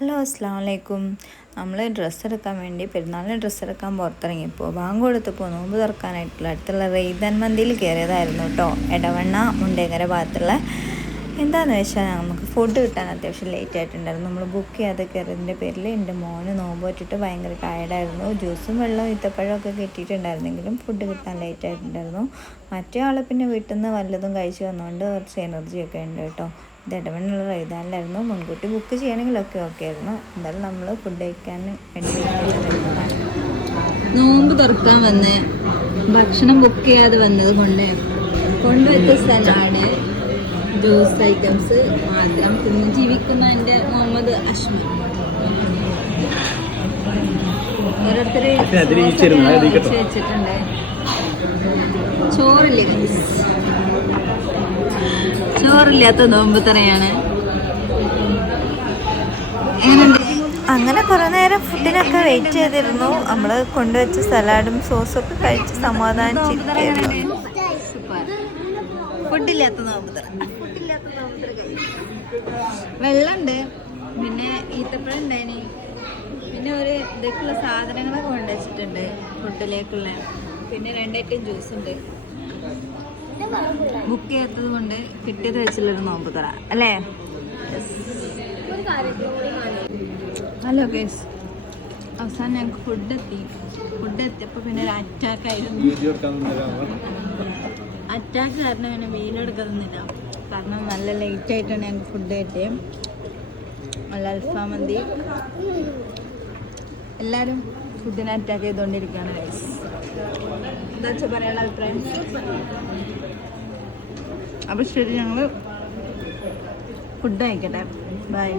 Hello അസ്സലാമലൈക്കും. നമ്മൾ dress എടുക്കാൻ വേണ്ടി പെരുന്നാളിന് ഡ്രസ്സ് എടുക്കാൻ പുറത്തിറങ്ങിയപ്പോൾ ബാങ്ക് കൊടുത്തപ്പോൾ നോമ്പ് തുറക്കാനായിട്ടുള്ള അടുത്തുള്ള റെയ്ദൻ മന്തിയിൽ കയറിയതായിരുന്നു കേട്ടോ. എടവണ്ണ മുണ്ടേങ്കര ഭാഗത്തുള്ള. എന്താണെന്ന് വെച്ചാൽ നമുക്ക് ഫുഡ് കിട്ടാൻ അത്യാവശ്യം ലേറ്റ് ആയിട്ടുണ്ടായിരുന്നു. നമ്മൾ ബുക്ക് ചെയ്യാതെ കയറിയതിൻ്റെ പേരിൽ എൻ്റെ മോന് നോമ്പ് വെച്ചിട്ട് ഭയങ്കര ടയർഡായിരുന്നു. ജ്യൂസും വെള്ളവും ഈത്തപ്പഴമൊക്കെ കിട്ടിയിട്ടുണ്ടായിരുന്നെങ്കിലും ഫുഡ് കിട്ടാൻ ലേറ്റ് ആയിട്ടുണ്ടായിരുന്നു. മറ്റേ ആൾ പിന്നെ വീട്ടിൽ നിന്ന് വല്ലതും കഴിച്ച് വന്നുകൊണ്ട് കുറച്ച് എനർജിയൊക്കെ ഉണ്ട് കേട്ടോ. ഇത് ഇടവണ്ണുള്ള റൈതാനിലായിരുന്നു. മുൻകൂട്ടി ബുക്ക് ചെയ്യണമെങ്കിലൊക്കെ ഓക്കെ ആയിരുന്നു. എന്തായാലും നമ്മൾ ഫുഡ് കഴിക്കാൻ വേണ്ടി നോമ്പ് തുറക്കാൻ വന്ന് ഭക്ഷണം ബുക്ക് ചെയ്യാതെ വന്നത് കൊണ്ടുവച്ച സലാഡ്, ജ്യൂസ് ഐറ്റംസ് മാത്രം തിന്ന് ജീവിക്കുന്ന എൻ്റെ മുഹമ്മദ് അഷ്മി. ഓരോരുത്തർ വെച്ചിട്ടുണ്ട്. ചോറില്ലാത്ത നോമ്പ് തറയാണ്. അങ്ങനെ കുറേ നേരം ഫുഡിനൊക്കെ വെയിറ്റ് ചെയ്തിരുന്നു. നമ്മൾ കൊണ്ടുവച്ച സലാഡും സോസും ഒക്കെ കഴിച്ച് സമാധാനിച്ചിരിക്കുകയായിരുന്നു. ഫുഡില്ലാത്ത നോമ്പ് തറ. വെള്ളമുണ്ട്, പിന്നെ ഈത്തപ്പഴം ഉണ്ടായിന്, പിന്നെ ഒരു ഇതൊക്കെയുള്ള സാധനങ്ങളൊക്കെ കൊണ്ടുവച്ചിട്ടുണ്ട് ഫുഡിലേക്കുള്ള. പിന്നെ 2 ഐറ്റം ജ്യൂസ് ഉണ്ട്. ബുക്ക് ചെയ്യാത്തത് കൊണ്ട് കിട്ടിയത് വെച്ചുള്ളൊരു നോമ്പ് തറ അല്ലേ? ഹലോ ഗൈസ്, അവസാനം ഞങ്ങൾക്ക് ഫുഡ് എത്തിയപ്പോൾ പിന്നെ ഒരു അറ്റാക്കായിരുന്നു. അറ്റാക്ക് കാരണം പിന്നെ വീഡിയോ എടുക്കുന്നില്ല. കാരണം നല്ല ലേറ്റ് ആയിട്ടാണ് ഞങ്ങൾക്ക് ഫുഡ് കിട്ടിയത്. നല്ല അൽഫാം മന്തി. എല്ലാവരും ഫുഡിനെ അറ്റാക്ക് ചെയ്തുകൊണ്ടിരിക്കുകയാണ് ഗൈസ്. എന്താ വെച്ചാൽ പറയാനുള്ള അഭിപ്രായം? അപ്പോൾ ശരി, ഞങ്ങൾ ഫുഡ് കഴിക്കട്ടെ. ബൈ.